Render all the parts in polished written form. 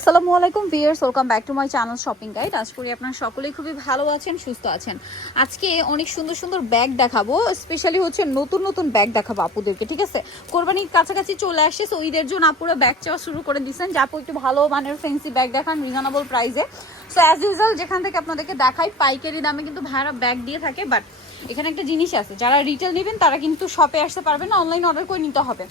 আসসালামু আলাইকুম viewers, welcome back to my channel shopping guide. আশা করি আপনারা সকলেই খুবই ভালো আছেন, সুস্থ আছেন। আজকে অনেক সুন্দর সুন্দর ব্যাগ দেখাবো, স্পেশালি হচ্ছে নতুন নতুন ব্যাগ দেখাবো আপুদেরকে, ঠিক আছে? কোরবানির কাছাকাছি চলে আসছে, সো ঈদের জন্য আপুরা ব্যাগ চাওয়া শুরু করে দিচ্ছেন যে আপু একটু ভালো মানের ফ্যান্সি ব্যাগ দেখান রিজনেবল প্রাইসে। সো অ্যাজ ইউজুয়াল যেখান থেকে আপনাদেরকে দেখাই পাইকারি দামে কিন্তু ভাড়া ব্যাগ দিয়ে থাকে, বাট এখানে একটা জিনিস আছে, যারা রিটেল নেবেন তারা কিন্তু শপে আসতে পারবেন না, অনলাইন অর্ডার করে নিতে হবে।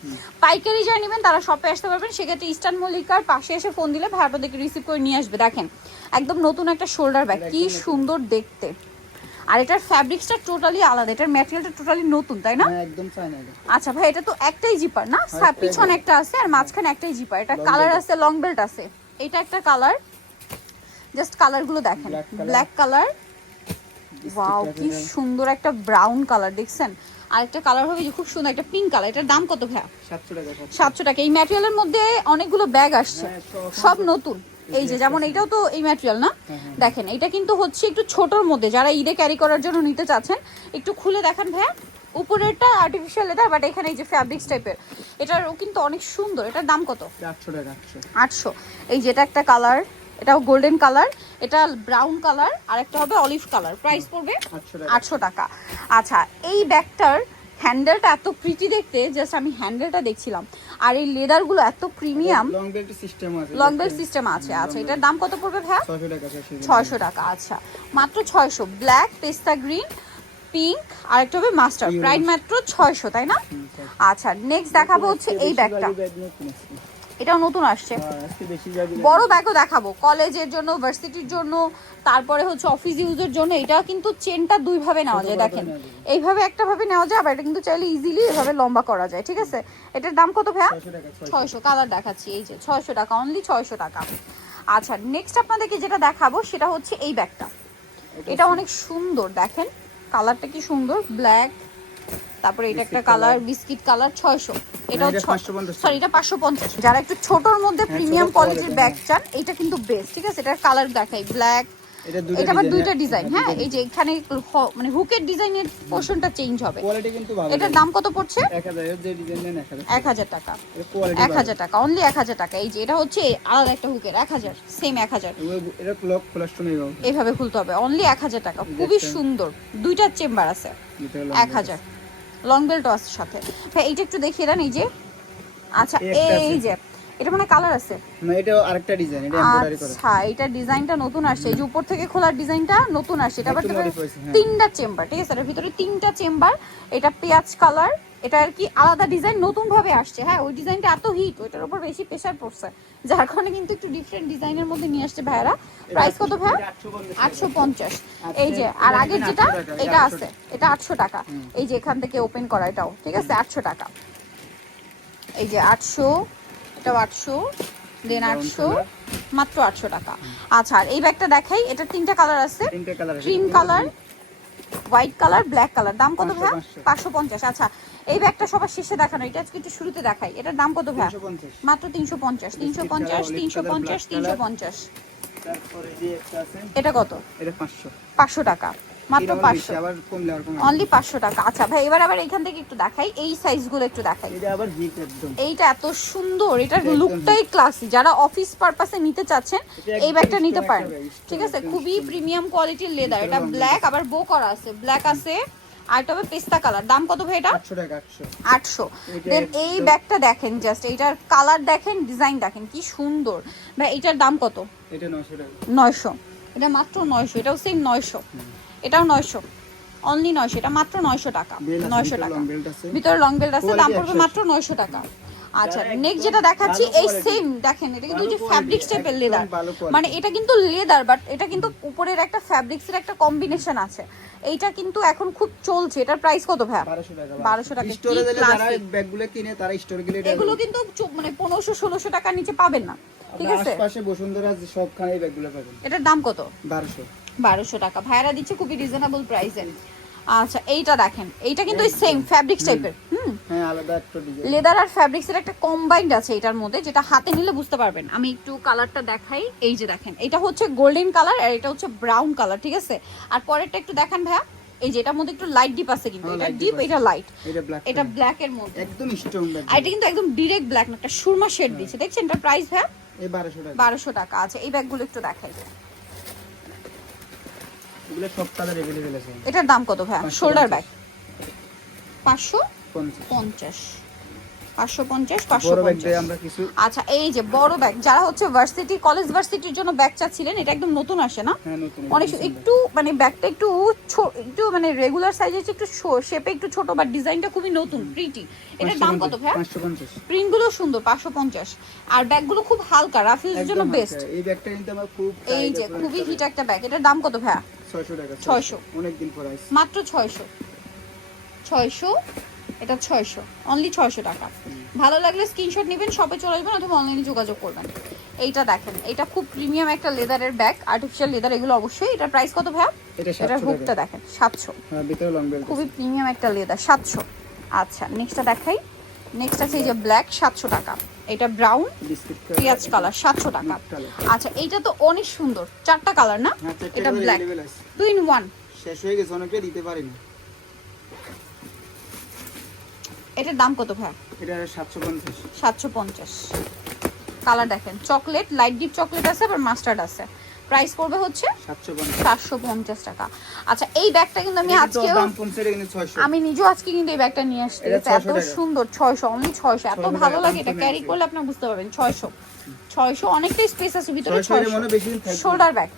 পাইকারি যারা নেবেন তারা শপে আসতে পারবেন, সেক্ষেত্রে ইস্টার্ন মল্লিকার পাশে এসে ফোন দিলে ভাই আপনাদেরকে রিসিভ করে নিয়ে আসবে। দেখেন একদম নতুন একটা শোল্ডার ব্যাগ, কি সুন্দর দেখতে। আর এটার ফ্যাব্রিক্সটা টোটালি আলাদা, এটার ম্যাটেরিয়ালটা টোটালি নতুন, তাই না? একদম চায়না। আচ্ছা ভাই এটা তো একটাই জিপার না, পিছনে একটা আছে আর মাঝখানে একটাই জিপার। এটা কালার আছে, লং বেল্ট আছে। এটা একটা কালার, জাস্ট কালারগুলো দেখেন, ব্ল্যাক কালার, ওয়াও কি সুন্দর একটা ব্রাউন কালার দেখছেন। আর একটা কালার হবে যে খুব সুন্দর একটা পিঙ্ক কালার। এটার দাম কত ভাইয়া? 700 টাকা। 700 টাকা। এই ম্যাটেরিয়ালের মধ্যে অনেকগুলো ব্যাগ আসছে, সব নতুন। এই যে যেমন এইটাও তো এই ম্যাটেরিয়াল না, দেখেন এটা কিন্তু হচ্ছে একটু ছোটর মধ্যে, যারা ঈদে ক্যারি করার জন্য নিতে চাচ্ছেন। একটু খুলে দেখেন ভাইয়া, উপরেরটা আর্টিফিশিয়াল লেদার, বাট এখানে এই যে ফ্যাব্রিক্স টাইপের, এটারও কিন্তু অনেক সুন্দর। এটার দাম কত? 800 টাকা। 800। এই যেটা একটা কালার, এটাও গোল্ডেন কালার, এটা ব্রাউন কালার, আর একটা হবে অলিভ কালার। প্রাইস পড়বে 800 টাকা। আচ্ছা, এই ব্যাগটার হ্যান্ডেলটা এত প্রিটি দেখতে, জাস্ট আমি হ্যান্ডেলটা দেখছিলাম। আর এই লেদারগুলো এত প্রিমিয়াম, লং বেল্ট সিস্টেম আছে। লং বেল্ট সিস্টেম আছে। আচ্ছা, এটার দাম কত পড়বে ভাইয়া? 600 টাকা। 600 টাকা। আচ্ছা, মাত্র 600। ব্ল্যাক, পেস্তা গ্রিন, পিঙ্ক, আর একটা হবে মাস্টার। প্রাইস মাত্র 600, তাই না? আচ্ছা, নেক্সট দেখাবো হচ্ছে এই ব্যাগটা। এটাও নতুন আসছে। বড় ব্যাগও দেখাবো, কলেজের জন্য, ভার্সিটির জন্য, তারপরে হচ্ছে অফিস ইউজের জন্য। এটা কিন্তু চেনটা দুই ভাবে নেওয়া যায়, দেখেন এইভাবে একটা ভাবে নেওয়া যায়, আবার এটা কিন্তু চাইলে ইজিলি এভাবে লম্বা করা যায়, ঠিক আছে? এটার দাম কত ভাইয়া? 600। কালার দেখাচ্ছি, এই যে 600 টাকা, অনলি 600 টাকা। আচ্ছা, নেক্সট আপনাদেরকে যেটা দেখাবো সেটা হচ্ছে এই ব্যাগটা। এটা অনেক সুন্দর, দেখেন কালারটা কি সুন্দর, ব্ল্যাক, তারপরে এটা একটা কালার বিস্কিট কালার। 600। এটাও সরি, এটা 550। যারা একটু ছোটর মধ্যে প্রিমিয়াম কোয়ালিটির ব্যাগ চান, এটা কিন্তু বেস্ট, ঠিক আছে? এটার কালার দেখাই, ব্ল্যাক, এটা আবার দুইটা ডিজাইন। হ্যাঁ, এই যে এখানে মানে হুকের ডিজাইনের পোরশনটা চেঞ্জ হবে। কোয়ালিটি কিন্তু ভালো। এটার দাম কত পড়ছে? 1000 এর যে ডিজাইন নেন 1000 টাকা। 1000 টাকা, অনলি 1000 টাকা। এই যে এটা হচ্ছে আলাদা একটা হুকের, 1000, সেম 1000। এটা লক ফ্লাশ তো নেই, এইভাবে খুলতে হবে, অনলি 1000 টাকা। খুবই সুন্দর, দুইটা চেম্বার আছে। 1000। লং বেল্টও আছে সাথে। ভাই এইটা একটু দেখিয়ে দেন, এই যে। আচ্ছা, এই যে এটা মানে কালার আছে না, এটা আরেকটা ডিজাইন, এটা এমব্রয়ডারি করা। আচ্ছা, এটা ডিজাইনটা নতুন আসছে, এই যে উপর থেকে খোলার ডিজাইনটা নতুন আসছে। এটা আবার তিনটা চেম্বার, ঠিক আছে? এর ভিতরে তিনটা চেম্বার। এটা পেঁয়াজ কালার, এটা আর কি আলাদা ডিজাইন, নতুন ভাবে আসছে। হ্যাঁ, ওই ডিজাইনটা এত হিট, ওইটার উপর বেশি প্রেসার পড়ছে, যার কারণে কিন্তু একটু ডিফারেন্ট ডিজাইনের মধ্যে নিয়ে আসছে ভাইরা। প্রাইস কত ভাই? 850। এই যে আর আগের যেটা এটা আছে, এটা 800 টাকা। এই যে এখান থেকে ওপেন করা, এটাও ঠিক আছে, 800 টাকা। এই যে 800, এটাও 800, দেন 800, মাত্র 800 টাকা। আচ্ছা, আর এই ব্যাগটা দেখাই, এটা তিনটা কালার আছে, cream colour, white colour, black colour. দাম কত ভাই? 550। আচ্ছা, এই ব্যাগটা সবার শেষে দেখানো, এটা আজকে একটু শুরুতে দেখাই। এটার দাম কত ভাই? মাত্র 350। 350, 350, 350। তারপরে যে একটা আছে, এটা কত? এটা 500। 500 টাকা, মাত্র 500, আবার কমলে আর কমে অনলি 500 টাকা। আচ্ছা ভাই, এবার আবার এখান থেকে একটু দেখাই, এই সাইজগুলো একটু দেখাই। এটা আবার হিট একদম, এইটা এত সুন্দর, এটার লুকটাই ক্লাসি। যারা অফিস পারপাসে নিতে চাচ্ছেন এই ব্যাগটা নিতে পারেন, ঠিক আছে? খুবই প্রিমিয়াম কোয়ালিটির লেদার। এটা ব্ল্যাক, আবার বো করা আছে, ব্ল্যাক আছে, আর এটা হবে পেস্তা কালার। দাম কত ভাই এটা? 800 টাকা। 800। দেন এই ব্যাগটা দেখেন, জাস্ট এইটার কালার দেখেন, ডিজাইন দেখেন কি সুন্দর। ভাই এইটার দাম কত? এটা 900 টাকা। 900। এটা মাত্র 900। এটাও সেম 900। এটাও 900, অনলি 900। এটা মাত্র 900 টাকা। 900 টাকা, ভিতরে লং বেল্ট আছে। দাম পড়বে মাত্র 900 টাকা। আচ্ছা, নেক্সট যেটা দেখাচ্ছি, এই সেম দেখেন, এটা কিন্তু যে ফ্যাব্রিক্স টাইপের লেদার, মানে এটা কিন্তু লেদার, বাট এটা কিন্তু উপরের একটা ফ্যাব্রিক্সের একটা কম্বিনেশন আছে। এইটা কিন্তু এখন খুব চলছে। এটার প্রাইস কত ভাই? 1200 টাকা। 1200 টাকা। স্টোরে দিলে যারা ব্যাগগুলো কিনে তারা স্টোরে গেলে এগুলো কিন্তু মানে 1500-1600 টাকার নিচে পাবেন না, ঠিক আছে? আশেপাশে বসুন্ধরা সবখানে এই ব্যাগগুলো পাবেন। এটার দাম কত? 1200। 1200 টাকা। ভাইরা দিচ্ছে খুবই রিজনেবল প্রাইসে। আচ্ছা, এইটা দেখেন, এইটা কিন্তু সেম ফ্যাব্রিক্স টাইপের। হ্যাঁ, আলাদা একটা ডিজাইন, লেদার আর ফ্যাব্রিক্সের একটা কম্বাইন্ড আছে এটার মধ্যে, যেটা হাতে নিলে বুঝতে পারবেন। আমি একটু কালারটা দেখাই, এই যে দেখেন, এটা হচ্ছে গোল্ডেন কালার আর এটা হচ্ছে ব্রাউন কালার, ঠিক আছে? আর পরেরটা একটু দেখান ভাইয়া, এই যে এটার মধ্যে একটু লাইট ডিপ আছে, কিন্তু এটা ডিপ, এটা লাইট, এটা ব্ল্যাক এর মধ্যে একদম স্ট্রং ব্যাগ। আর এটা কিন্তু একদম ডাইরেক্ট ব্ল্যাক না, একটা সুরমা শেড দিয়েছে, দেখছেন? এটা প্রাইস ভাইয়া এই 1200 টাকা। 1200 টাকা। আচ্ছা এই ব্যাগগুলো একটু দেখাই। এগুলো সব কালার अवेलेबल আছে। এটার দাম কত ভাই? শোল্ডার ব্যাগ 550 550 বড় ব্যাগ 550। দিয়ে আমরা কিছু। আচ্ছা এই যে বড় ব্যাগ যারা হচ্ছে ভার্সিটি কলেজ ভার্সিটির জন্য ব্যাগ চাচ্ছিলেন, এটা একদম নতুন আসে না? হ্যাঁ নতুন। অনেক একটু মানে ব্যাগটা একটু মানে রেগুলার সাইজে একটু শেপে একটু ছোট, বাট ডিজাইনটা খুবই নতুন প্রিটি। এটার দাম কত ভাই? 550। প্রিন্ট গুলো সুন্দর 550। আর ব্যাগগুলো খুব হালকা, রাফিউজের জন্য বেস্ট। এই ব্যাগটা কিন্তু আমার খুব এই যে খুবই হিট একটা ব্যাগ, এটার দাম কত ভাই? 600 টাকা। 600। অনেক দিন পর আইছে। মাত্র 600। এটা 600, অনলি 600 টাকা। ভালো লাগলে স্ক্রিনশট নেবেন, শপে চলে আসবেন অথবা অনলাইনে যোগাযোগ করবেন। এইটা দেখেন, এটা খুব প্রিমিয়াম একটা লেদারের ব্যাগ, আর্টিফিশিয়াল লেদার এগুলো অবশ্যই। এটার প্রাইস কত ভাই? এটার হুকটা দেখেন 700। হ্যাঁ ভিতরে লং বেল্ট। খুবই প্রিমিয়াম একটা লেদার 700। আচ্ছা নেক্সটটা দেখাই। নেক্সট আছে এই যে ব্ল্যাক 700 টাকা। এটা ব্রাউন বিস্কিট পেঁয়াজ কালার 700 টাকা। আচ্ছা এইটা তো অনেক সুন্দর, চারটা কালার না? এটা ব্ল্যাক 2 in 1। শেষ হয়ে গেছে, অনেকে দিতে পারেনি। এটার দাম কত ভাই? এটা 750। 750। কালার দেখেন, চকলেট, লাইট ডিপ চকলেট আছে, আবার মাস্টার্ড আছে। প্রাইস পড়বে হচ্ছে 750 টাকা। আচ্ছা এই ব্যাগটা কিন্তু আমি আজকে দাম কমছে, এটা কিন্তু 600। আমি নিজেও আজকে কিন্তু এই ব্যাগটা নিয়ে আসছি। এটা এত সুন্দর, 600, অনলি 600। এত ভালো লাগে এটা ক্যারি করলে, আপনি বুঝতে পারবেন। 600 অনেকটাই স্পেস আছে ভিতরে। 600 মনে বেশি দিন থাকবে। শোল্ডার ব্যাগ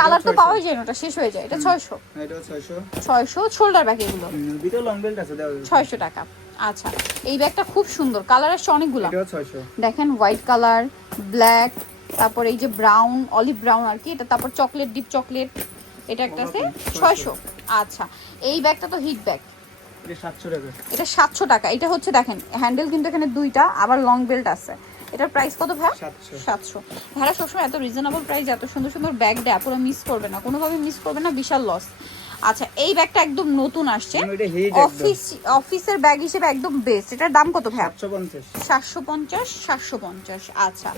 কালার তো পাওয়াই যায় না, ওটা শেষ হয়ে যায়। এটা 600। এটাও 600। 600 শোল্ডার ব্যাগ এগুলো ভিতরে লং বেল্ট আছে দাও। 600 টাকা। আচ্ছা এই ব্যাগটা খুব সুন্দর, কালার আসছে অনেকগুলো। এটাও 600। দেখেন হোয়াইট কালার, ব্ল্যাক, তারপর এই যে ব্রাউন, অলিভ ব্রাউন আর কি এটা, তারপর চকলেট ডিপ চকলেট, এটা একটা আছে 600। আচ্ছা এই ব্যাগটা তো হিট ব্যাগ, এটা 700 টাকা। এটা 700 টাকা। এটা হচ্ছে দেখেন হ্যান্ডেল কিন্তু এখানে দুইটা, আবার লং বেল্ট আছে। এটার প্রাইস কত ভাই? 700। ভাড়া সবসময় এত রিজনেবল প্রাইস, এত সুন্দর সুন্দর ব্যাগ দেয়, পুরো মিস করবে না, কোনোভাবে মিস করবে না, বিশাল লস। আচ্ছা এই ব্যাগটা একদম নতুন আসছে, অফিসের ব্যাগ হিসেবে একদম বেস্ট। এটার দাম কত ভাই? 750। 750। আচ্ছা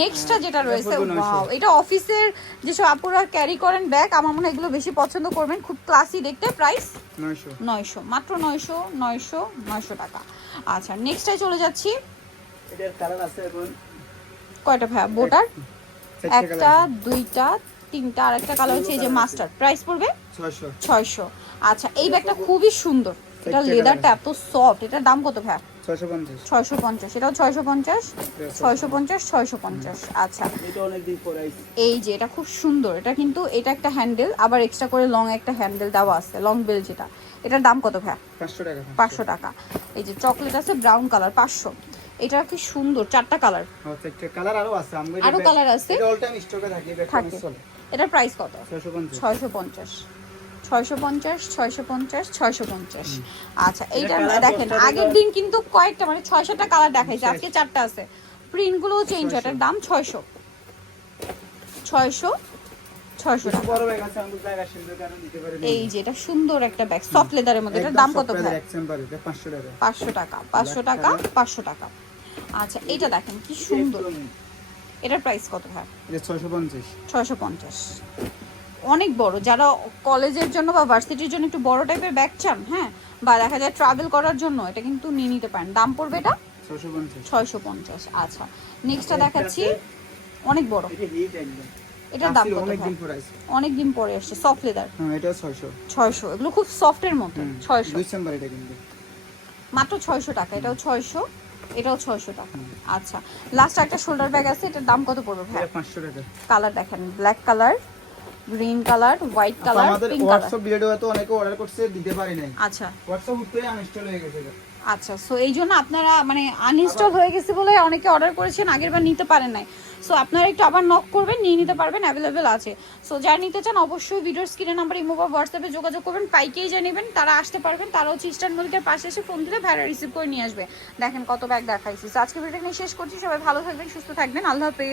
নেক্সটটা যেটা রয়েছে, ওয়াও, এটা অফিসের যেসব আপুরা ক্যারি করেন ব্যাগ, আমার মনে হয় এগুলো বেশি পছন্দ করবেন, খুব ক্লাসি দেখতে। প্রাইস 900, মাত্র 900 টাকা। আচ্ছা নেক্সটটাই চলে যাচ্ছি। এটার কালার আছে এখন কয়টা ভাই বোটার? একটা, দুইটা, তিনটা, আর একটা কালার হচ্ছে এই যে মাস্টার। প্রাইস পড়বে 600। আচ্ছা এই ব্যাগটা খুবই সুন্দর, এটা লেদারটা এত সফট। এটার দাম কত ভাই? 650। এটাও 650। 650। আচ্ছা এটা অনেক দিন পর আইছে। এই যে এটা খুব সুন্দর, এটা কিন্তু এটা একটা হ্যান্ডেল, আবার এক্সট্রা করে লং একটা হ্যান্ডেল দেওয়া আছে, লং বেল যেটা। এটার দাম কত ভাই? 500 টাকা। 500 টাকা। এই যে চকলেট আছে ব্রাউন কালার 500। এটা কি সুন্দর, চারটা কালার। চারটা কালার আরো আছে, আরো কালার আছে, এটা অল টাইম স্টকে থাকে। এটার প্রাইস কত? 650। 650। আচ্ছা এইটা দেখেন আগের দিন কিন্তু কয়েকটা মানে 6-7টা কালার দেখাইছে, আজকে চারটা আছে। প্রিন্ট গুলো চেঞ্জ, এটার দাম 600 টাকা। বড় ব্যাগ আছে, আমরা জায়গা সুন্দর কারণ দিতে পারি। এই যে এটা সুন্দর একটা ব্যাগ, সফট লেদারের মধ্যে। এটার দাম কত ভাই? 500 টাকা। 500 টাকা। 500 টাকা। আচ্ছা এইটা দেখেন কি সুন্দর, এটার প্রাইস কত ভাই? এটা 650। 650। অনেক বড়, যারা কলেজের জন্য বা ভার্সিটির জন্য একটু বড় টাইপের ব্যাগ চান, হ্যাঁ, বা দেখা যায় ট্রাভেল করার জন্য, এটা কিন্তু নিয়ে নিতে পারেন। দাম পড়বে এটা 650। আচ্ছা নেক্সটটা দেখাচ্ছি, অনেক বড়। এটার দাম কত? অনেক দিন পরে আসছে, সফট লেদার। হ্যাঁ এটা 600। এগুলো খুব সফটের মতো। 600 ডিসেম্বর এটা কিন্তু মাত্র 600 টাকা। এটাও 600, এটাও 600 টাকা। আচ্ছা লাস্ট একটা শোল্ডার ব্যাগ আছে, এটার দাম কত পড়বে ভাই? 500 টাকা। কালার দেখেন, black colour, green colour, white colour, আমাদের পিঙ্ক কালার। WhatsApp ভিডিও তো অনেকে অর্ডার করছে, দিতে পারি নাই। আচ্ছা WhatsApp উঠতেই আনইনস্টল হয়ে গেছে। আচ্ছা সো এই জন্য আপনারা মানে আনইনস্টল হয়ে গেছে বলে অনেকে অর্ডার করেছেন, আগেরবার নিতে পারেন নাই। সো আপনারা একটু আবার নক করবেন, নিয়ে নিতে পারবেন, অ্যাভেলেবেল আছে। সো যারা নিতে চান অবশ্যই ভিডিওর স্ক্রিনের নাম্বার ইমো বা হোয়াটসঅ্যাপে যোগাযোগ করবেন। পাইকেই যা নেবেন তারা আসতে পারবেন, তারা হচ্ছে ইস্টার্ন মল্লিকের পাশে এসে ফোন দিলে ভাড়া রিসিভ করে নিয়ে আসবে। দেখেন কত ব্যাগ দেখাইছি। সো আজকে ভিডিওটা নিয়ে শেষ করছি, সবাই ভালো থাকবেন, সুস্থ থাকবেন, আল্লাহ হাফেজ।